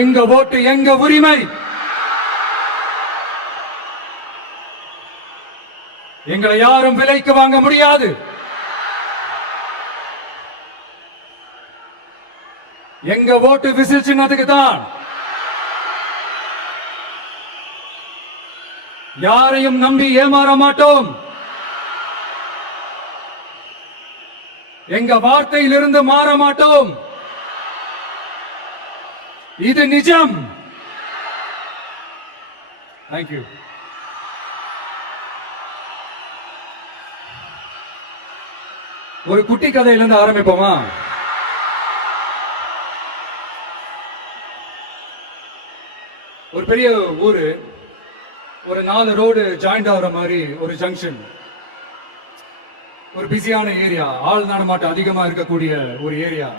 எங்க ஓட்டு எங்க உரிமை. எங்களை யாரும் விலைக்கு வாங்க முடியாது. எங்க ஓட்டு விசில் சின்னத்துக்கு தான். யாரையும் நம்பி ஏமாற மாட்டோம். எங்க வார்த்தையிலிருந்து மாற மாட்டோம். இது நிஜம். தேங்க்யூ. ஒரு குட்டி கதையிலிருந்து ஆரம்பிப்போமா? ஒரு பெரிய ஊரு, ஒரு 4 ரோடு ஜாயிண்ட் ஆகிற மாதிரி ஒரு ஜங்ஷன், ஒரு பிஸியான ஏரியா, ஆள் நடமாட்டம் அதிகமா இருக்கக்கூடிய ஒரு ஏரியா.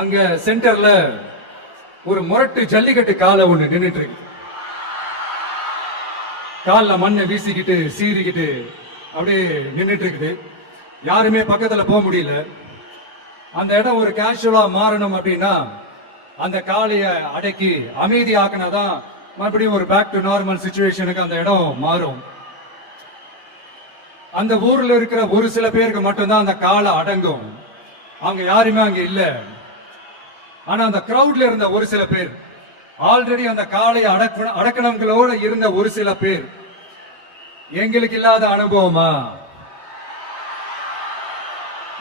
அங்க சென்டர்ல ஒரு முரட்டு ஜல்லிக்கட்டு காலை ஒண்ணு நின்றுட்டு இருக்கு. காலில் மண்ணை வீசிக்கிட்டு சீறிக்கிட்டு அப்படியே நின்றுட்டு இருக்குது. யாருமே பக்கத்துல போக முடியல. அந்த இடம் ஒரு கேஷுவலா மாறணும் அப்படின்னா அந்த காளைய அடக்கி அமைதியாக்குனாதான் மறுபடியும் ஒரு பேக் டு நார்மல் சிச்சுவேஷனுக்கு அந்த இடம் மாறும். அந்த ஊர்ல இருக்கிற ஒரு சில பேருக்கு மட்டும்தான் அந்த காலை அடங்கும். அவங்க யாருமே அங்க இல்ல. ஆனா அந்த கிரௌட்ல இருந்த ஒரு சில பேர், ஆல்ரெடி அந்த காளையை அடக்கணங்களோட இருந்த ஒரு சில பேர், எங்களுக்கு இல்லாத அனுபவமா?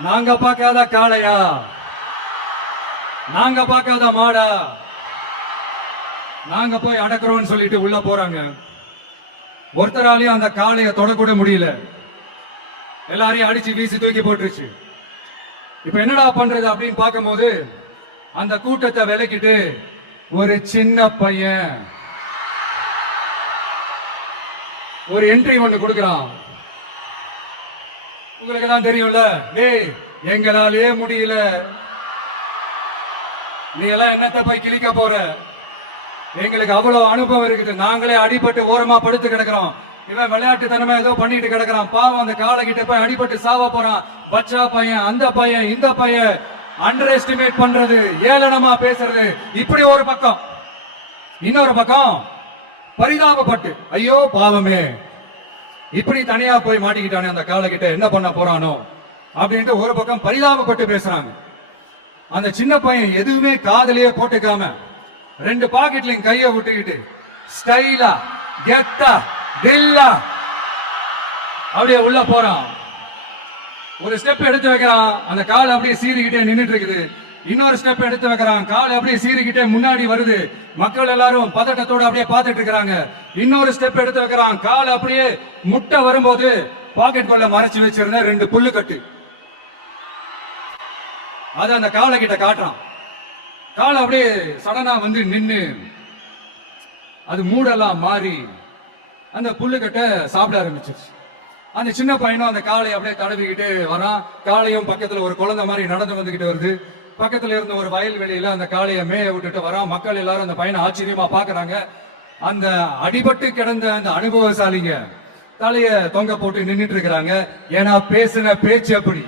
நாங்க பார்க்காத காளையா? நாங்க பார்க்காத மாடா? நாங்க போய் அடக்குறோம்னு சொல்லிட்டு உள்ள போறாங்க. ஒருத்தராலையும் அந்த காளையை தொடக்கூட முடியல. எல்லாரையும் அடிச்சு வீசி தூக்கி போட்டுருச்சு. இப்ப என்னடா பண்றது அப்படின்னு பார்க்கும் போது அந்த கூட்டத்தை விலக்கிட்டு ஒரு சின்ன பையன் ஒரு என்ட்ரி ஒண்ணு கொடுக்கிறான். உங்களுக்கு தான் தெரியும்ல, டேய் எங்களாலே முடியல, நீ எல்லாம் என்னத்தை போய் கிழிக்க போற? எங்களுக்கு அவ்வளவு அனுபவம் இருக்குது. நாங்களே அடிபட்டு ஓரமா படுத்து கிடக்கிறோம். இவன் விளையாட்டு தனமா ஏதோ பண்ணிட்டு கிடக்கிறான். பாவம் அந்த காலை கிட்ட போய் அடிபட்டு சாவ போறான். பச்சா பையன், அந்த பையன், இந்த பையன், அண்டர் எஸ்டிமேட் பண்றது, ஏளனமா பேசுறது, இப்படி ஒரு பக்கம். இன்னொரு பக்கம் பரிதாபப்பட்டு, ஐயோ பாவமே, இப்படி தனியா போய் மாட்டிக்கிட்டானே அந்த காலை கிட்ட, என்ன பண்ண போறானோ அப்படின்ட்டு ஒரு பக்கம் பரிதாபப்பட்டு பேசுறாங்க. அந்த சின்ன பையன் எதுவுமே காதலியே போட்டுக்காம 2 பாக்கெட்லையும் கைய விட்டுக்கிட்டு ஸ்டைலா கெத்தா தில்லா அப்படியே உள்ள போறான். ஒரு ஸ்டெப் எடுத்து வைக்கிறான், அந்த காலை அப்படியே சீறிக்கிட்டே நின்றுட்டு இருக்குது. இன்னொரு ஸ்டெப் எடுத்து வைக்கிறான், காலை அப்படியே சீறிக்கிட்டே முன்னாடி வருது. மக்கள் எல்லாரும் பதட்டத்தோட அப்படியே பார்த்துட்டு இருக்கிறாங்க. இன்னொரு ஸ்டெப் எடுத்து வைக்கிறான், காலை அப்படியே முட்டை வரும்போது பாக்கெட் கொள்ள மறைச்சு வச்சிருந்த 2 புல்லு கட்டு அது அந்த காலை கிட்ட காட்டுறான். காலை அப்படியே சடனா வந்து நின்னு அது மூடெல்லாம் மாறி அந்த புல்லுக்கட்டை சாப்பிட ஆரம்பிச்சிருச்சு. அந்த சின்ன பையனும் அந்த காளையை அப்படியே தடவிக்கிட்டு வரான். காளையும் பக்கத்துல ஒரு குழந்தை மாதிரி நடந்து வந்துகிட்டு வருது. பக்கத்துல இருந்த ஒரு வயல்வெளியில அந்த காளையை மேய விட்டுட்டு வரான். மக்கள் எல்லாரும் அந்த பையனை ஆச்சரியமா பாக்குறாங்க. அந்த அடிபட்டு கிடந்த அந்த அனுபவசாலிங்க தலைய தொங்க போட்டு நின்றுட்டு இருக்கிறாங்க. ஏன்னா பேசின பேச்சு அப்படி.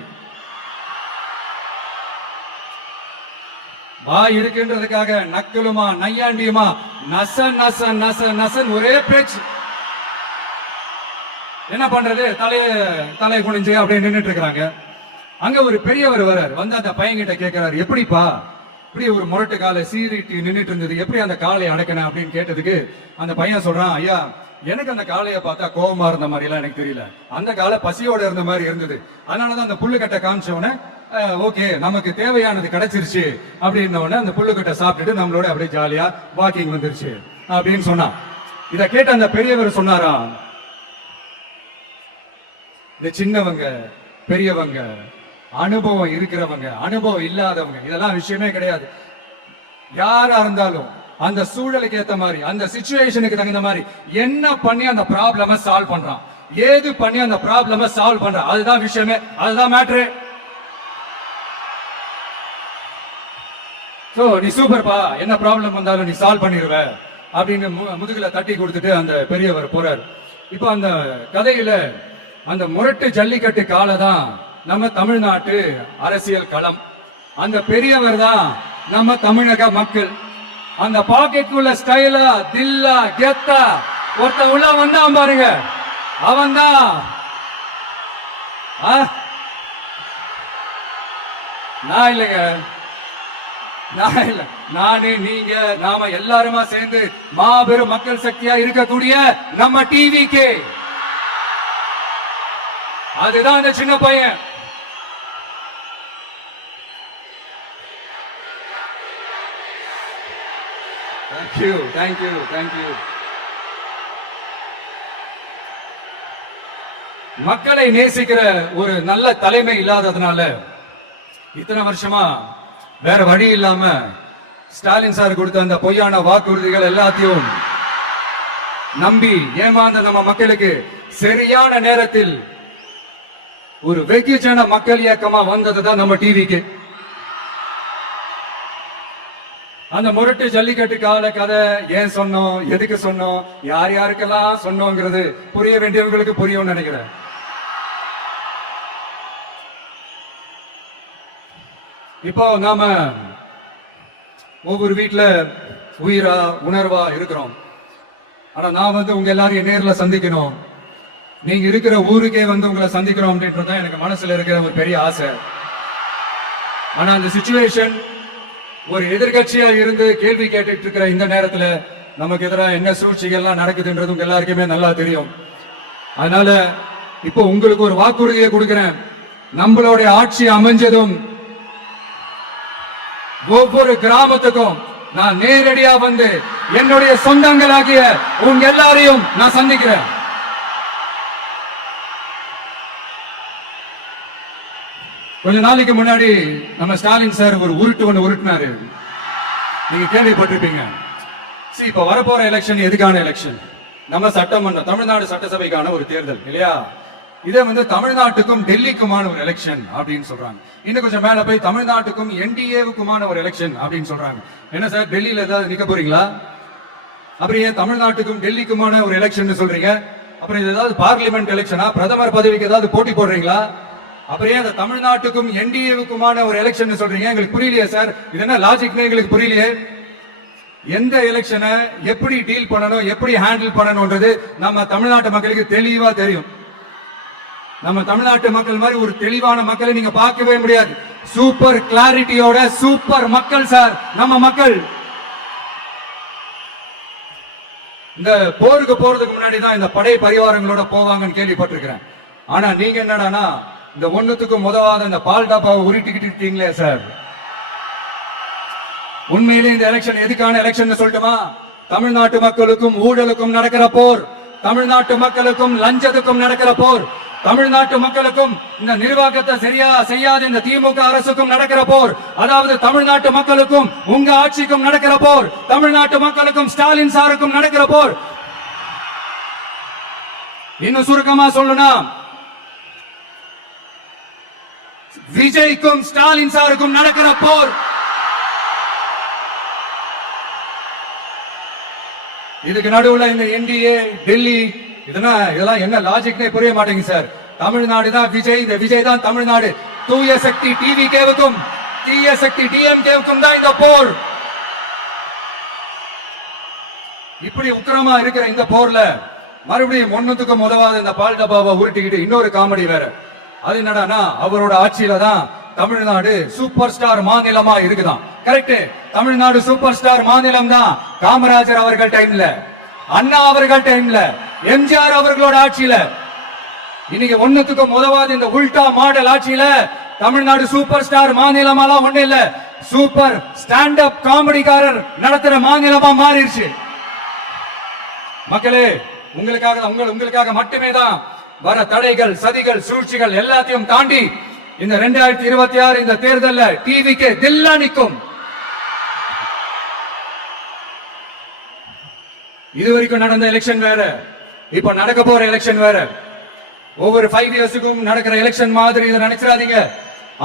வாய் இருக்குன்றதுக்காக நக்கலுமா நையாண்டியுமா நச நச நச நசன் ஒரே பேச்சு. என்ன பண்றது? தலையை குனிஞ்சு அப்படியே நின்றுட்டு இருக்கிறாங்க. அங்க ஒரு பெரியவர் வரார். வந்து அந்த பையன்கிட்ட கேட்கிறாரு, எப்படிப்பா இப்படி ஒரு முரட்டு காலை சீறிட்டு நின்றுட்டு இருந்தது, எப்படி அந்த காலையை அடக்கணும் அப்படின்னு கேட்டதுக்கு அந்த பையன் சொல்றான், ஐயா எனக்கு அந்த காளையை பார்த்தா கோபமா இருந்த மாதிரி எல்லாம் எனக்கு தெரியல, அந்த காலை பசியோட இருந்த மாதிரி இருந்தது. அதனாலதான் அந்த புல்லுக்கட்டை காமிச்சவன ஓகே நமக்கு தேவையானது கிடைச்சிருச்சு அப்படின்ன உடனே அந்த புல்லுக்கட்டை சாப்பிட்டுட்டு நம்மளோட அப்படியே ஜாலியா வாக்கிங் வந்துருச்சு அப்படின்னு சொன்னான். இத கேட்ட அந்த பெரியவர் சொன்னாரா, இந்த சின்னவங்க பெரியவங்க அனுபவம் இருக்கிறவங்க அனுபவம் இல்லாதவங்க இதெல்லாம் விஷயமே கிடையாது. யாரா இருந்தாலும் அந்த சூழலுக்கு ஏத்த மாதிரி அந்த சிச்சுவேஷனுக்கு தகுந்த மாதிரி என்ன பண்ணி அந்த ப்ராப்ளம சால்வ் பண்றான், ஏது பண்ணி அந்த ப்ராப்ளம சால்வ் பண்றான், அதுதான் விஷயமே, அதுதான் மேட்ரு. சோ நீ சூப்பர்பா, என்ன ப்ராப்ளம் வந்தாலும் நீ சால்வ் பண்ணிடுவ அப்படின்னு முதுகுல தட்டி கொடுத்துட்டு அந்த பெரியவர் போறாரு. இப்போ அந்த கதையில அந்த முரட்டு ஜல்லிக்கட்டு காலை தான் நம்ம தமிழ்நாட்டு அரசியல் களம். அந்த பெரியவர் தான் நம்ம தமிழக மக்கள். அந்த பாக்கெட்டுக்குள்ள ஸ்டைலா தில்லா கெத்தா ஒருத்த உள்ள வந்தான் பாருங்க, அவன்தான் நான் இல்லைங்க, நான் இல்ல, நானு நீங்க நாம எல்லாருமா சேர்ந்து மாபெரும் மக்கள் சக்தியா இருக்கக்கூடிய நம்ம டிவிக்கு, அதுதான் அந்த சின்ன பையன். Thank you thank you thank you. மக்களை நேசிக்கிற ஒரு நல்ல தலைமை இல்லாததுனால இத்தனை வருஷமா வேற வழி இல்லாம ஸ்டாலின் சார் கொடுத்த அந்த பொய்யான வாக்குறுதிகள் எல்லாத்தையும் நம்பி ஏமாந்த நம்ம மக்களுக்கு சரியான நேரத்தில் ஒரு வெகுஜன மக்கள் இயக்கமா வந்ததுதான் நம்ம டிவிக்கு. அந்த முரட்டு ஜல்லிக்கட்டு கால கதை ஏன் சொன்னோம், எதுக்கு சொன்னோம், யார் யாருக்கெல்லாம் சொன்னோங்கிறது புரிய வேண்டியவங்களுக்கு புரியும் நினைக்கிறேன். இப்போ நாம ஒவ்வொரு வீட்டுல உயிரா உணர்வா இருக்கிறோம். ஆனா நான் உங்க எல்லாரையும் நேர்ல சந்திக்கணும், நீங்க இருக்கிற ஊருக்கே உங்களை சந்திக்கணும் அப்படின்றதுதான் எனக்கு மனசுல இருக்கிற ஒரு பெரிய ஆசை. ஆனா அந்த சிச்சுவேஷன் ஒரு எதிர்கட்சியா இருந்து கேள்வி கேட்டுட்டு இருக்கிற இந்த நேரத்துல நமக்கு எதிராக என்ன சூழ்ச்சிகள்லாம் நடக்குதுன்றது உங்க எல்லாருக்குமே நல்லா தெரியும். அதனால இப்போ உங்களுக்கு ஒரு வாக்குறுதியை கொடுக்கிறேன். நம்மளுடைய ஆட்சி அமைஞ்சதும் ஒவ்வொரு கிராமத்துக்கும் நான் நேரடியா வந்து என்னுடைய சொந்தங்களாகிய உங்க எல்லாரையும் நான் சந்திக்கிறேன். கொஞ்ச நாளைக்கு முன்னாடி நம்ம ஸ்டாலின் சார் ஒரு ஒண்ணு உருட்டினாரு, நீங்க கேள்விப்பட்டிருப்பீங்க. இப்ப வரப்போற எலெக்ஷன் எதுக்கான எலெக்ஷன்? நம்ம சட்டமன்றம், தமிழ்நாடு சட்டசபைக்கான ஒரு தேர்தல் இல்லையா? இதை தமிழ்நாட்டுக்கும் டெல்லிக்குமான ஒரு எலெக்ஷன் அப்படின்னு சொல்றாங்க. இன்னும் கொஞ்சம் மேல போய் தமிழ்நாட்டுக்கும் என்டிஏவுக்குமான ஒரு எலெக்ஷன் அப்படின்னு சொல்றாங்க. என்ன சார், டெல்லியில ஏதாவது நிக்க போறீங்களா? அப்புறம் ஏன் தமிழ்நாட்டுக்கும் டெல்லிக்குமான ஒரு எலெக்ஷன் சொல்றீங்க? அப்புறம் இது ஏதாவது பார்லிமெண்ட் எலெக்ஷனா, பிரதமர் பதவிக்கு ஏதாவது போட்டி போடுறீங்களா? அப்புறம் ஏன் தமிழ்நாட்டுக்கும் என்டிஏவுக்குமான ஒரு எலெக்ஷன் சொல்றீங்க? எங்களுக்கு புரியலையே சார், இது என்ன லாஜிக் எங்களுக்கு புரியலையே. எந்த எலெக்ஷனை எப்படி டீல் பண்ணணும், எப்படி ஹேண்டில் பண்ணணும்ன்றது நம்ம தமிழ்நாட்டு மக்களுக்கு தெளிவா தெரியும். நம்ம தமிழ்நாட்டு மக்கள் மாதிரி ஒரு தெளிவான மக்களை நீங்க பார்க்கவே முடியாது. சூப்பர் கிளாரிட்டியோட சூப்பர் மக்கள் சார் நம்ம மக்கள். இந்த போருக்கு போறதுக்கு முன்னாடி தான் இந்த படை பரிவாரங்களோட போவாங்கன்னு கேள்விப்பட்டிருக்கிறேன். ஆனா நீங்க என்னடானா இந்த ஒண்ணுத்துக்கும் உதவாத இந்த பால் டாப்பாவை உருட்டிக்கிட்டு இருக்கீங்களே சார். உண்மையிலே இந்த எலெக்ஷன் எதுக்கான எலெக்ஷன் சொல்லட்டுமா? தமிழ்நாட்டு மக்களுக்கும் ஊழலுக்கும் நடக்கிற போர், தமிழ்நாட்டு மக்களுக்கும் லஞ்சத்துக்கும் நடக்கிற போர், தமிழ்நாட்டு மக்களுக்கும் இந்த நிர்வாகத்தை சரியா செய்யாத இந்த திமுக அரசுக்கும் நடக்கிற போர், அதாவது தமிழ்நாட்டு மக்களுக்கும் உங்க ஆட்சிக்கும் நடக்கிற போர், தமிழ்நாட்டு மக்களுக்கும் ஸ்டாலின் சாருக்கும் நடக்கிற போர். இன்னும் சுருக்கமா சொல்லணும், விஜய்க்கும் ஸ்டாலின் சாருக்கும் நடக்கிற போர். இதுக்கு நடுவுல இந்த என்டிஏ டெல்லி இதெல்லாம் என்ன லாஜிக்னே புரிய மாட்டேங்குது சார். தமிழ்நாடு தான் விஜய், இந்த விஜய் தான் தமிழ்நாடு. தூய சக்தி டிவிகேவுக்கும் தீய சக்தி டிஎம்கேவுக்கும் தான் இந்த போர். இப்படி உக்கிரமா இருக்கிற இந்த போர்ல மறுபடியும் ஒண்ணுத்துக்கும் உதவாத இந்த பால் டப்பாவை உருட்டிக்கிட்டு இன்னொரு காமெடி வேற. அது என்னடானா அவரோட ஆட்சியில தான் தமிழ்நாடு சூப்பர் ஸ்டார் மாநிலமா இருக்குதான். கரெக்ட், தமிழ்நாடு சூப்பர் ஸ்டார் மாநிலம் தான். காமராஜர் அவர்கள் டைம்ல, அண்ணா அவர்கள் டைம்ல, எம்ஜிஆர் அவர்களோட ஆட்சியில. இன்னைக்கு ஒண்ணுத்துக்கும் உதவாத இந்த உல்டா மாடல் ஆட்சியில தமிழ்நாடு சூப்பர் ஸ்டார் மாநிலமாலாம் ஒண்ணு இல்ல, சூப்பர் ஸ்டாண்ட் அப் காமெடிக்காரர் நடத்துற மாநிலமா மாறிடுச்சு. மக்களே, உங்களுக்காக மட்டுமே தான் வர தடைகள், சதிகள், சூழ்ச்சிகள் எல்லாத்தையும் தாண்டி இந்த 2026 இந்த தேர்தல்ல டிவிக்கு தில்லா நிக்கும். இதுவரைக்கும் நடந்த எலெக்ஷன் வேற, இப்ப நடக்க போற எலெக்ஷன் வேற. ஒவ்வொரு 5 இயர்ஸுக்கும் நடக்கிற எலெக்ஷன் மாதிரி இதை நினைச்சிடாதீங்க.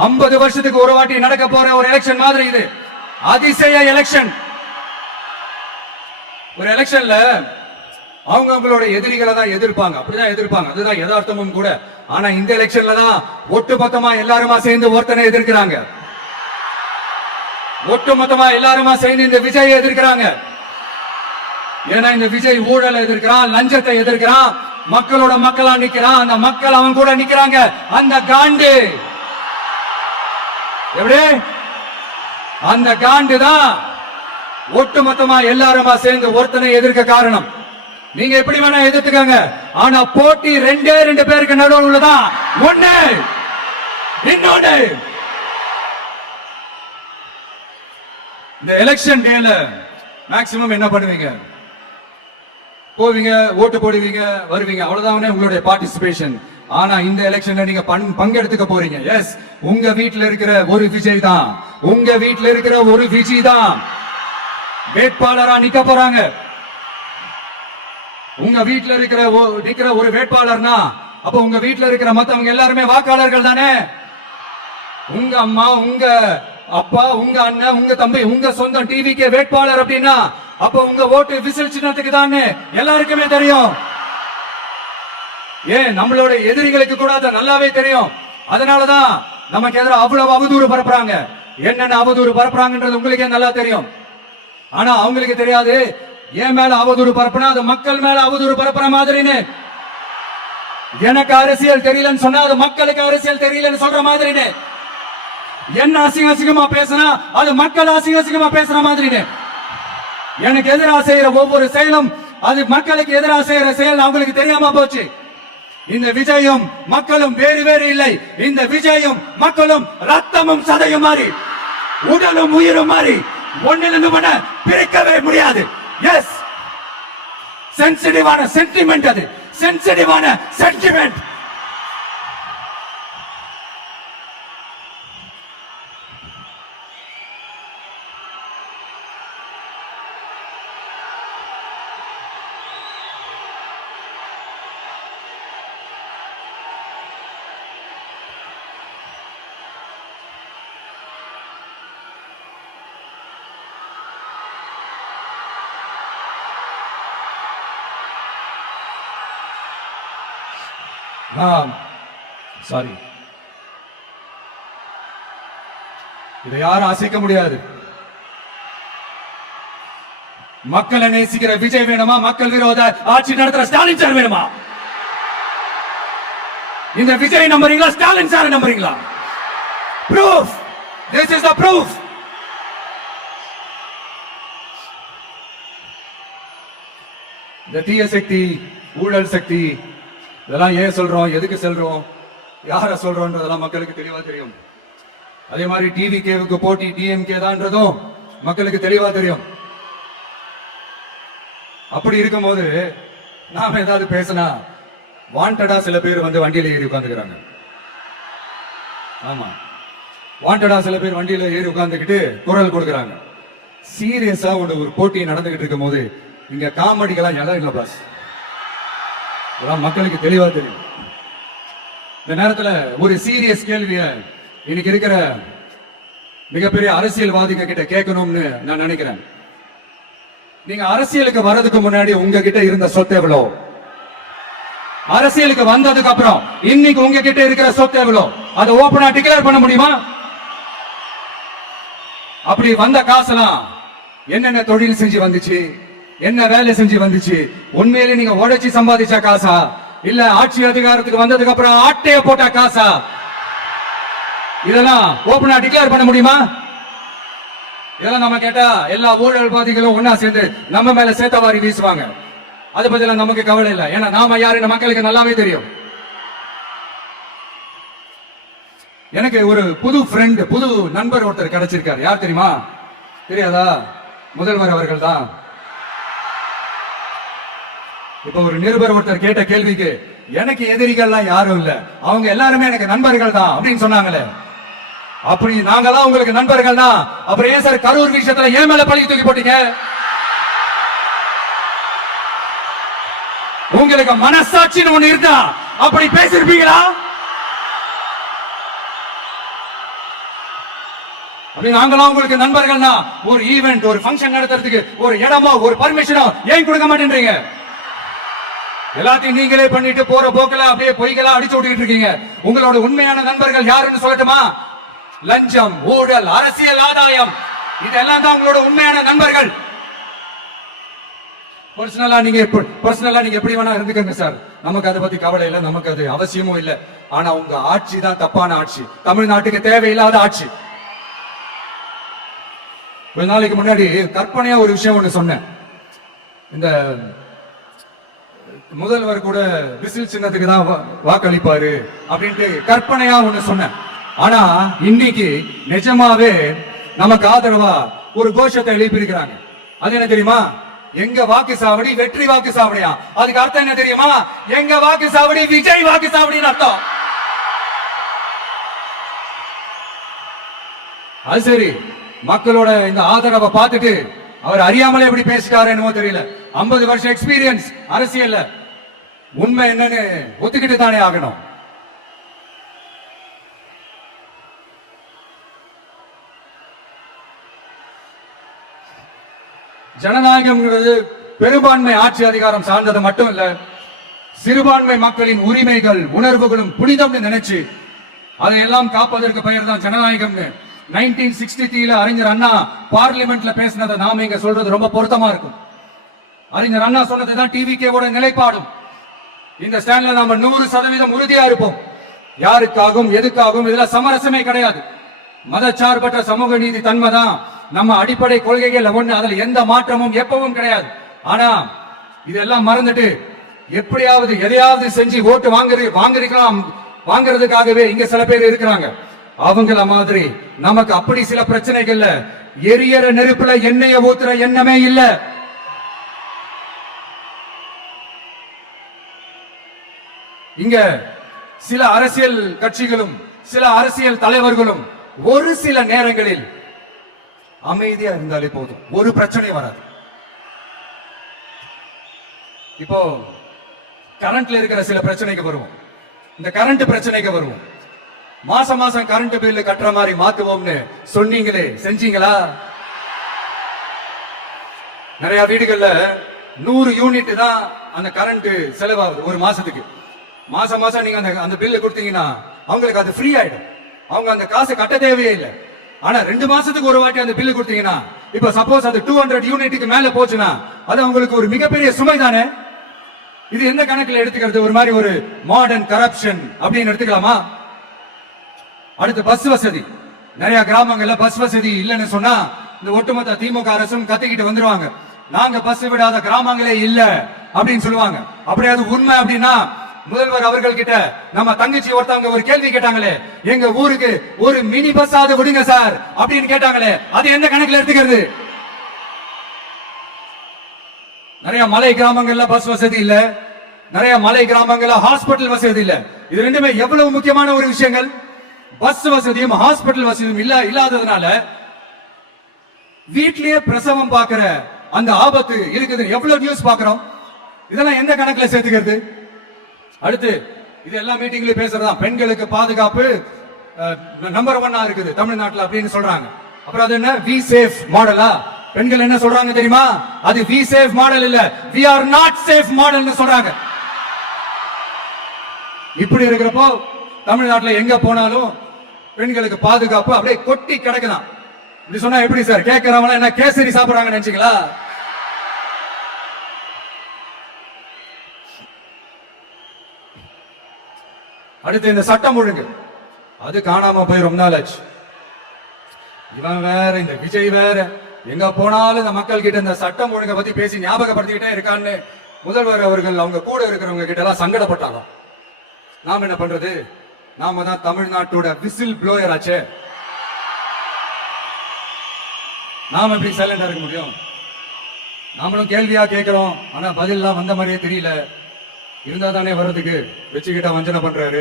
50 வருஷத்துக்கு ஒரு வாட்டி நடக்க போற ஒரு எலெக்ஷன் மாதிரி இது. அதிசய எலெக்ஷன். ஒரு எலெக்ஷன்ல அவங்களோட எதிரிகளை தான் எதிர்ப்பாங்க, அப்படிதான் எதிர்ப்பாங்க, அதுதான் யதார்த்தமும் கூட. ஆனா இந்த எலெக்ஷன்ல தான் ஒட்டுமொத்தமா எல்லாருமா சேர்ந்து ஒருத்தனை எதிர்க்கிறாங்க. ஒட்டுமொத்தமா எல்லாருமா சேர்ந்து இந்த விஜயை எதிர்க்கிறாங்க. ஏன்னா இந்த விஜய் ஊழலை எதிர்க்கிறான், லஞ்சத்தை எதிர்க்கிறான், மக்களோட மக்களா நிக்கிறான். அந்த மக்கள் அவன் கூட நிக்கிறாங்க. அந்த காண்டு எப்படி அந்த காண்டு தான் ஒட்டுமொத்தமா எல்லாருமா சேர்ந்து ஒருத்தனை எதிர்க்க காரணம். நீங்க எப்படி வேணா எதிர்த்துக்காங்க, ஆனா போட்டி ரெண்டு பேருக்கு நடுவில் உள்ளதான் ஒண்ணு இன்னொன்னு. இந்த எலெக்ஷன் டேல மேக்சிமம் என்ன பண்ணுவீங்க? போவீங்க, ஓட்டு போடுவீங்க, வருவீங்க, அவ்வளவுதான் உங்களுடைய பார்ட்டிசிபேஷன். ஆனா இந்த எலெக்ஷன்ல நீங்க பங்கெடுத்துக்க போறீங்க. எஸ், உங்க வீட்டுல இருக்கிற ஒரு விஜய் தான், உங்க வீட்டுல இருக்கிற ஒரு விஜய் தான் வேட்பாளரா நிக்க போறாங்க. உங்க வீட்டுல நிக்கிற ஒரு வேட்பாளர்னா அப்ப உங்க வீட்டுல இருக்கிற மத்தவங்க எல்லாருமே வாக்காளர்கள் தானே. உங்க அம்மா, உங்க அப்பா, உங்க அண்ணன், உங்க தம்பி, உங்க சொந்த டிவிக்கு வேட்பாளர் அப்படின்னா அப்ப உங்க ஓட்டு விசில் சின்னத்துக்கு தானே எல்லாருக்குமே தெரியும். ஏன் நம்மளோட எதிரிகளுக்கு கூட அது நல்லாவே தெரியும். அதனாலதான் நமக்கு எதிராக அவ்வளவு அவதூறு பரப்புறாங்க. என்னென்ன அவதூறு பரப்புறாங்கன்றது உங்களுக்கே நல்லா தெரியும். ஆனா அவங்களுக்கு தெரியாது ஏன் மேல அவதூறு பரப்புனா அது மக்கள் மேல அவதூறு பரப்புற மாதிரின்னு. எனக்கு அரசியல் தெரியலன்னு சொன்னா அது மக்களுக்கு அரசியல் தெரியலன்னு சொல்ற மாதிரின்னு. என்ன அசிங்கமா பேசினா அது மக்கள் அசிங்கமா பேசுற மாதிரின்னு. எனக்கு எதிராக செய்யற ஒவ்வொரு செயலும் அது மக்களுக்கு எதிராக செய்யற செயல் அவங்களுக்கு தெரியாம போச்சு. இந்த விஜயும் மக்களும் வேறு இல்லை. இந்த விஜயும் மக்களும் ரத்தமும் சதையும் மாறி, உடலும் உயிரும் மாறி ஒன்னிலிருந்து பண்ண பிரிக்கவே முடியாது. எஸ், சென்சிட்டிவான சென்டிமெண்ட், அது சென்சிட்டிவான சென்டிமெண்ட். சாரி, இதை யாரும் அசைக்க முடியாது. மக்களை நேசிக்கிற விஜய் வேணுமா? மக்கள் விரோத ஆட்சி நடத்துற ஸ்டாலின் சார் வேணுமா? இந்த விஜய் நம்புறீங்களா? ஸ்டாலின் சார் நம்புறீங்களா? Proof, this is the proof. இந்த தீய சக்தி, ஊழல் சக்தி, இதெல்லாம் ஏன் சொல்றோம், எதுக்கு சொல்றோம், யார சொல்றோம்ன்றதெல்லாம் மக்களுக்கு தெளிவா தெரியும். அதே மாதிரி டிவிகேவுக்கு போட்டி டிஎம்கே தான்றதும் மக்களுக்கு தெளிவா தெரியும். அப்படி இருக்கும்போது நாம ஏதாவது பேசினா வாண்டடா சில பேர் வந்து வண்டியில ஏறி உட்கார்ந்துக்கிறாங்க. ஆமா, வாண்டடா சில பேர் வண்டியில ஏறி உட்கார்ந்துக்கிட்டு குரல் கொடுக்கறாங்க. சீரியஸா ஒரு போட்டி நடந்துகிட்டு இருக்கும் போது இங்க காமெடிக்கெல்லாம் இடம் இல்லை பாஸ். மக்களுக்கு தெளிவா தெரியும். இந்த நேரத்துல ஒரு சீரியஸ் கேள்விய இன்னைக்கு இருக்கிற மிகப்பெரிய அரசியல்வாதிக கிட்ட கேட்கணும்னு நான் நினைக்கிறேன். நீங்க அரசியலுக்கு வர்றதுக்கு முன்னாடி உங்ககிட்ட இருந்த சொத்து எவ்வளவு? அரசியலுக்கு வந்ததுக்கு அப்புறம் இன்னைக்கு உங்ககிட்ட இருக்கிற சொத்து எவ்வளவு? அதை ஓபனா டிக்ளேர் பண்ண முடியுமா? அப்படி வந்த காசெல்லாம் என்னென்ன தொழில் செஞ்சு வந்துச்சு, என்ன வேலை செஞ்சு வந்துச்சு? உண்மையிலே நீங்க உழைச்சி சம்பாதிச்ச காசா, இல்ல ஆட்சி அதிகாரத்துக்கு வந்ததுக்கு அப்புறம் ஆட்டைய போட்ட காசா? இதெல்லாம் ஓபனா டிக்ளேர் பண்ண முடியுமா? இதெல்லாம் நம்ம கேட்டா எல்லா ஊழல்வாதிகளும் ஒன்னா சேர்ந்து நம்ம மேல சேத்தவாரி வீசுவாங்க. அதை பத்தி நமக்கு கவலை இல்லை. ஏன்னா நாம யாருன்னு மக்களுக்கு நல்லாவே தெரியும். எனக்கு ஒரு புது ஃப்ரெண்ட், புது நண்பர் ஒருத்தர் கிடைச்சிருக்காரு. யார் தெரியுமா? தெரியாதா? முதல்வர் அவர்கள் தான். இப்ப ஒரு நிருபர் ஒருத்தர் கேட்ட கேள்விக்கு எனக்கு எதிரிகள்லாம் யாரும் இல்ல, அவங்க எல்லாருமே எனக்கு நண்பர்கள் தான் அப்படின்னு சொன்னாங்களே. அப்படி நாங்கெல்லாம் உங்களுக்கு நண்பர்கள் தான், அப்புறம் ஏன் சார் கரூர் விஷயத்துல ஏன் மேல பழி தூக்கி போட்டீங்க? உங்களுக்கு மனசாட்சின்னு ஒண்ணு இருந்தா அப்படி பேசிருப்பீங்களா? அப்படி நாங்களாம் உங்களுக்கு நண்பர்கள்னா ஒரு ஈவென்ட், ஒரு ஃபங்க்ஷன் நடத்துறதுக்கு ஒரு இடமோ ஒரு பர்மிஷனோ ஏன் கொடுக்க மாட்டேன்றீங்க? எல்லாத்தையும் நீங்களே பண்ணிட்டு போற போக்கல அப்படியே பொய்களா அடிச்சு விட்டுட்டு இருக்கீங்க. உங்களோட உண்மையான நண்பர்கள் யாருன்னு சொல்லட்டுமா? லஞ்சம், ஊழல், அரசியல் ஆதாயம், இதெல்லாம் தான் உங்களோட உண்மையான நண்பர்கள். பர்சனலா நீங்க எப்படி வேணா இருந்துக்கங்க சார், நமக்கு அதை பத்தி கவலை இல்லை, நமக்கு அது அவசியமும் இல்லை. ஆனா உங்க ஆட்சி தான் தப்பான ஆட்சி, தமிழ்நாட்டுக்கு தேவையில்லாத ஆட்சி. கொஞ்ச நாளைக்கு முன்னாடி கற்பனையா ஒரு விஷயம் ஒண்ணு சொன்னேன். இந்த முதல்வர் கூட விசில் சின்னத்துக்கு தான் வாக்களிப்பாரு அப்படின்ட்டு கற்பனையா ஒண்ணு சொன்னேன். ஆனா இன்னைக்கு நிஜமாவே நமக்கு ஆதரவா ஒரு கோஷத்தை எழுப்பியிருக்கிறாங்க. அது என்ன தெரியுமா? எங்க வாக்கு சாவடி வெற்றி வாக்கு சாவடியா. அதுக்கு அர்த்தம் என்ன தெரியுமா? எங்க வாக்கு சாவடி விஜய் வாக்கு சாவடின்னு அர்த்தம். அது சரி, மக்களோட இந்த ஆதரவை பார்த்துட்டு அவர் அறியாமலே எப்படி பேசிட்டாரு என்னமோ தெரியல. 50 வருஷம் எக்ஸ்பீரியன்ஸ் அரசியல்ல, உண்மை என்னன்னு ஒத்துக்கிட்டு தானே ஆகணும். ஜனநாயகம்ங்கிறது பெரும்பான்மை ஆட்சி அதிகாரம் சார்ந்தது மட்டும் இல்ல, சிறுபான்மை மக்களின் உரிமைகள் உணர்வுகளும் புனிதம்னு நினைச்சு அதையெல்லாம் காப்பதற்கு பெயர் தான் ஜனநாயகம்னு 1963 அறிஞர் அண்ணா பார்லிமெண்ட்ல பேசினதை நாம இங்க சொல்றது ரொம்ப பொருத்தமா இருக்கும். அறிஞர் அண்ணா சொன்னதுதான் டிவிகேவோட நிலைப்பாடும். இந்த ஸ்டாண்ட்ல நாம 100% உறுதியா இருப்போம். யாருக்காகவும் எதுக்காகவும் இதுல சமரசமே கிடையாது. மதச்சார்பற்ற சமூக நீதி தன்மைதான் நம்ம அடிப்படை கொள்கைகள் ஒண்ணு, அதுல எந்த மாற்றமும் எப்பவும் கிடையாது. ஆனா இதெல்லாம் மறந்துட்டு எப்படியாவது எதையாவது செஞ்சு ஓட்டு வாங்குறதுக்காகவே இங்க சில பேர் இருக்கிறாங்க. அவங்கள மாதிரி நமக்கு அப்படி சில பிரச்சனைகள்ல எரியற நெருப்புல எண்ணெய ஊத்துற எண்ணமே இல்ல. இங்க சில அரசியல் கட்சிகளும் சில அரசியல் தலைவர்களும் ஒரு சில நேரங்களில் அமைதியா இருந்தாலே போதும், ஒரு பிரச்சனை வராது. இப்போ கரண்ட்ல இருக்கிற சில பிரச்சனைக்கு வருவோம். இந்த கரண்ட் பிரச்சனைக்கு வருவோம். மாசம் மாசம் கரண்ட் பில் கட்டுற மாதிரி மாத்துவோம்னு சொன்னீங்களே, செஞ்சீங்களா? நிறைய வீடுகள்ல 100 யூனிட் தான் அந்த கரண்ட் செலவாகுது ஒரு மாசத்துக்கு. மாசம் மாசம் நீங்க அந்த பில்லு கொடுத்தீங்கன்னா அவங்களுக்கு அது ஃப்ரீ ஆயிடும், அவங்க அந்த காசு கட்ட தேவையே இல்லை. ஆனா 2 மாசத்துக்கு ஒரு வாட்டி அந்த பில்லு கொடுத்தீங்கன்னா, இப்ப சப்போஸ் அது 200 யூனிட்டுக்கு மேல போச்சுன்னா அது அவங்களுக்கு ஒரு மிகப்பெரிய சுமை தானே. இது எந்த கணக்குல எடுத்துக்கிறது? ஒரு மாதிரி ஒரு மாடர்ன் கரப்ஷன் அப்படின்னு எடுத்துக்கலாமா? அடுத்து பஸ் வசதி. நிறைய கிராமங்கள்ல பஸ் வசதி இல்லைன்னு சொன்னா இந்த ஒட்டுமொத்த திமுக அரசும் கத்திக்கிட்டு வந்துருவாங்க. நாங்க பஸ் விடாத கிராமங்களே இல்ல அப்படின்னு சொல்லுவாங்க. அப்படியே அது உண்மை அப்படின்னா முதல்வர் அவர்கள் கிட்ட நம்ம தங்கச்சி ஒருத்தவங்க ஒரு கேள்வி கேட்டாங்களே, எங்க ஊருக்கு ஒரு மினி பஸ் ஆவது விடுங்க சார் அப்படின்னு கேட்டாங்களே, அது எந்த கணக்குல எடுத்துக்கிறது? நிறைய மலை கிராமங்கள்ல பஸ் வசதி இல்ல, நிறைய மலை கிராமங்கள்ல ஹாஸ்பிட்டல் வசதி இல்ல. இது ரெண்டுமே எவ்வளவு முக்கியமான ஒரு விஷயங்கள். பஸ் வசதியும் ஹாஸ்பிட்டல் வசதியும் இல்லாததுனால வீட்லயே பிரசவம் பார்க்கிற அந்த ஆபத்து இருக்குது. எவ்வளவு நியூஸ் பாக்குறோம். இதெல்லாம் எந்த கணக்குல சேர்த்துக்கிறது? அடுத்து இது எல்லா மீட்டிங்லயும் பேசுறதா பெண்களுக்கு பாதுகாப்பு நம்பர் 1 இருக்குது தமிழ்நாட்டில் அப்படின்னு சொல்றாங்க. அப்புறம் அது என்ன வி சேஃப் மாடலா? பெண்கள் என்ன சொல்றாங்க தெரியுமா? அது வி சேஃப் மாடல் இல்ல, வி ஆர் நாட் சேஃப் மாடல்னு சொல்றாங்க. இப்படி இருக்கிறப்போ தமிழ்நாட்டில் எங்க போனாலும் பெண்களுக்கு பாதுகாப்பு அப்படியே கொட்டி கிடக்குதான். இப்படி சொன்னா எப்படி சார்? கேட்கறவங்க என்ன கேசரி சாப்பிடுறாங்க நினைச்சீங்களா? அடுத்து இந்த சட்டம் ஒழுங்கு, அது காணாம போய் ரொம்ப நாள் ஆச்சு. இவன் வேற, இந்த விஜய் வேற, எங்க போனாலும் இந்த மக்கள் கிட்ட இந்த சட்டம் ஒழுங்கை பத்தி பேசி ஞாபகப்படுத்திக்கிட்டே இருக்கான்னு முதல்வர் அவர்கள் அவங்க கூட இருக்கிறவங்க கிட்ட எல்லாம் சங்கடப்பட்டாங்க. நாம என்ன பண்றது? நாம தான் தமிழ்நாட்டோட விசில் ப்ளோயர் ஆச்சே. நாம எப்படி சைலண்டா இருக்க முடியும்? நாமளும் கேள்வியா கேட்கிறோம், ஆனா பதில் எல்லாம் வந்த மாதிரியே தெரியல. இருந்தா தானே வர்றதுக்கு வச்சுக்கிட்ட வஞ்சனை பண்றாரு.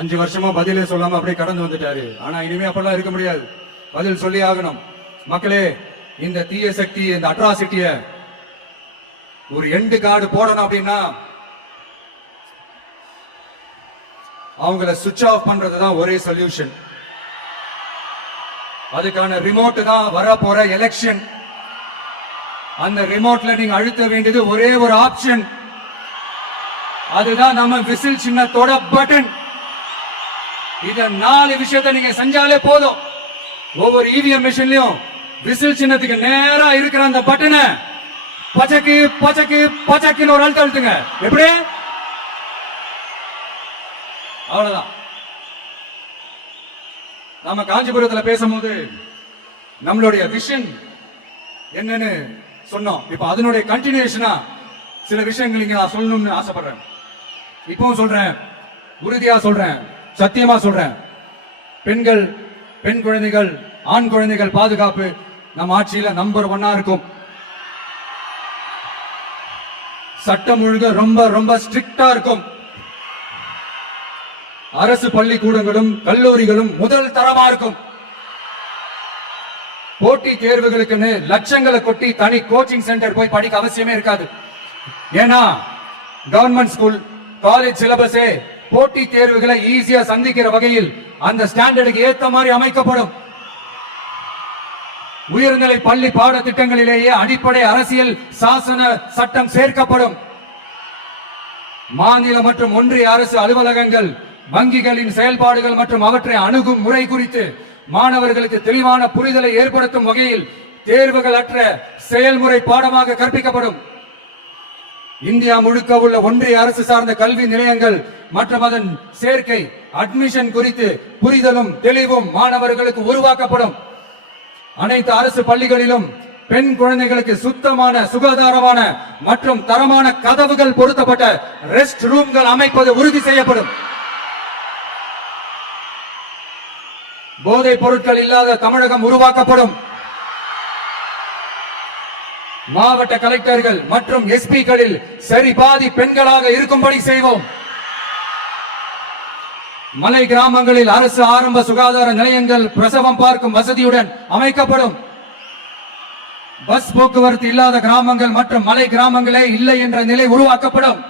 5 வருஷமா பதிலே சொல்லாம அப்படியே கடந்து வந்துட்டாரு. ஆனா இனிமே அப்பெல்லாம் இருக்க முடியாது, பதில் சொல்லி ஆகணும். மக்களே, இந்த தீய சக்தி, இந்த அட்ராசிட்டிய ஒரு எண்டு கார்டு போடணும் அப்படின்னா அவங்கள சுவிட்ச் ஆஃப் பண்றதுதான் ஒரே சொல்யூஷன். அதுக்கான ரிமோட் தான் வர போற எலெக்ஷன். அந்த ரிமோட்ல நீங்க அழுத்த வேண்டியது ஒரே ஒரு ஆப்ஷன், அதுதான் நம்ம விசில் சின்னத்தோட பட்டன். இத 4 விஷயத்தை நீங்க செஞ்சாலே போதும். ஒவ்வொரு இவிஎம் மிஷின்லயும் விசில் சின்னத்துக்கு நேரா இருக்கிற அந்த பட்டனை பச்சக்கு பச்சக்கு பச்சக்குன்னு ஒரு அழுத்த அழுத்துங்க. எப்படி? அவ்வளவுதான். நாம காஞ்சிபுரத்துல பேசும்போது நம்மளுடைய விஷன் என்னன்னு சொன்னோம். இப்ப அதனுடைய கண்டினியூஷனா சில விஷயங்கள் இங்க நான் சொல்லணும்னு ஆசைப்படுறேன். இப்பவும் சொல்றேன், உறுதியா சொல்றேன், சத்தியமா சொல்றேன். பெண்கள், பெண் குழந்தைகள், ஆண் குழந்தைகள் பாதுகாப்பு நம்ம ஆட்சியில நம்பர் 1 இருக்கும். சட்டம் ஒழுங்கு ரொம்ப ரொம்ப ஸ்ட்ரிக்டா இருக்கும். அரசு பள்ளிக்கூடங்களும் கல்லூரிகளும் முதல் தரமா இருக்கும். போட்டி தேர்வுகளுக்குன்னு லட்சங்களை கொட்டி தனி கோச்சிங் சென்டர் போய் படிக்க அவசியமே இருக்காது. ஏன்னா கவர்மெண்ட் ஸ்கூல், காலேஜ் சிலபஸே போட்டி தேர்வுகளை ஈஸியா சந்திக்கிற வகையில் அந்த ஸ்டாண்டர்டுக்கு ஏத்த மாதிரி அமைக்கப்படும். உயர்நிலை பள்ளி பாடத்திட்டங்களிலேயே அடிப்படை அரசியல் சாசன சட்டம் சேர்க்கப்படும். மாநில மற்றும் ஒன்றிய அரசு அலுவலகங்கள், வங்கிகளின் செயல்பாடுகள் மற்றும் அவற்றை அணுகும் முறை குறித்து மாணவர்களுக்கு தெளிவான புரிதலை ஏற்படுத்தும் வகையில் தேர்வுகள் அற்ற செயல்முறை பாடமாக கற்பிக்கப்படும். இந்தியா முழுக்க உள்ள ஒன்றிய அரசு சார்ந்த கல்வி நிலையங்கள் மற்றும் அதன் சேர்க்கை அட்மிஷன் குறித்து புரிதலும் தெளிவும் மாணவர்களுக்கு உருவாக்கப்படும். அனைத்து அரசு பள்ளிகளிலும் பெண் குழந்தைகளுக்கு சுத்தமான, சுகாதாரமான மற்றும் தரமான கதவுகள் பொருத்தப்பட்ட ரெஸ்ட் ரூம்கள் அமைப்பது உறுதி செய்யப்படும். போதைப் பொருட்கள் இல்லாத தமிழகம் உருவாக்கப்படும். மாவட்ட கலெக்டர்கள் மற்றும் எஸ்பிகளில் சரி பாதி பெண்களாக இருக்கும்படி செய்வோம். மலை கிராமங்களில் அரசு ஆரம்ப சுகாதார நிலையங்கள் பிரசவம் பார்க்கும் வசதியுடன் அமைக்கப்படும். பஸ் போக்குவரத்து இல்லாத கிராமங்கள் மற்றும் மலை கிராமங்களே இல்லை என்ற நிலை உருவாக்கப்படும்.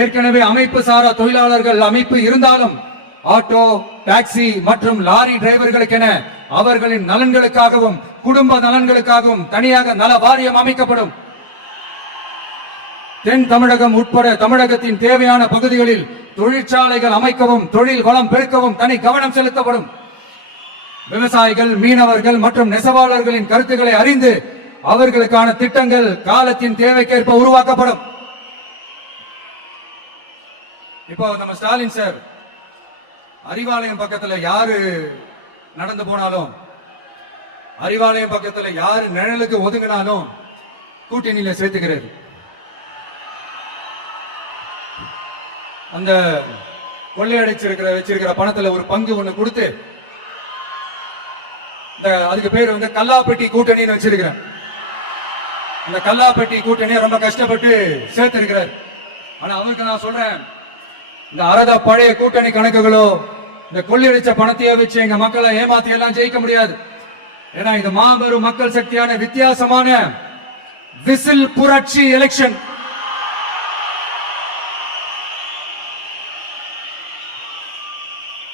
ஏற்கனவே அமைப்பு சாரா தொழிலாளர்கள் அமைப்பு இருந்தாலும் ஆட்டோ, டாக்ஸி மற்றும் லாரி டிரைவர்களுக்கென அவர்களின் நலன்களுக்காகவும் குடும்ப நலன்களுக்காகவும் தனியாக நல வாரியம் அமைக்கப்படும். தென் தமிழகம் உட்பட தமிழகத்தின் தேவையான பகுதிகளில் தொழிற்சாலைகள் அமைக்கவும் தொழில் வளம் பெருக்கவும் தனி கவனம் செலுத்தப்படும். விவசாயிகள், மீனவர்கள் மற்றும் நெசவாளர்களின் கருத்துக்களை அறிந்து அவர்களுக்கான திட்டங்கள் காலத்தின் தேவைக்கேற்ப உருவாக்கப்படும். இப்போ நம்ம ஸ்டாலின் சார் அறிவாலயம் பக்கத்துல யாரு நடந்து போனாலும், அறிவாலயம் பக்கத்துல யாரு நிழலுக்கு ஒதுங்கினாலும் கூட்டணியில சேர்த்துக்கிறாரு. அந்த வச்சிருக்கிற பணத்துல ஒரு பங்கு ஒண்ணு கொடுத்து அதுக்கு பேர் வந்து கல்லாப்பட்டி கூட்டணின்னு வச்சிருக்கிறேன். அந்த கல்லாப்பட்டி கூட்டணியை ரொம்ப கஷ்டப்பட்டு சேர்த்திருக்கிறார். ஆனா அவருக்கு நான் சொல்றேன், இந்த அறத பழைய கூட்டணி கணக்குகளோ இந்த கொள்ளையடிச்ச பணத்தையோ வச்சு எங்க மக்களை ஏமாத்தி எல்லாம் ஜெயிக்க முடியாது. ஏன்னா இது மாபெரும் மக்கள் சக்தியான வித்தியாசமான விசில் புரட்சி எலெக்ஷன்.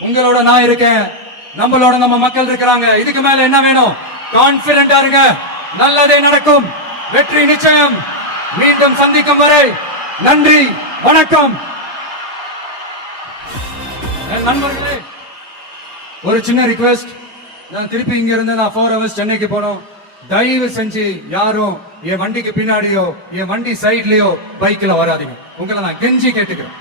உங்களோட நான் இருக்கேன், நம்மளோட நம்ம மக்கள் இருக்கிறாங்க. இதுக்கு மேல என்ன வேணும்? கான்பிடென்டா இருங்க, நல்லதே நடக்கும், வெற்றி நிச்சயம். மீண்டும் சந்திக்கும் வரை நன்றி, வணக்கம். நண்பர்களே, ஒரு சின்ன ரிக்வெஸ்ட். நான் திருப்பி இங்க இருந்து நான் 4 hours சென்னைக்கு போனோம். தயவு செஞ்சு யாரும் என் வண்டிக்கு பின்னாடியோ என் வண்டி சைட்லயோ பைக்ல வராதீங்க. உங்களை நான் கெஞ்சி கேட்டுக்கிறேன்.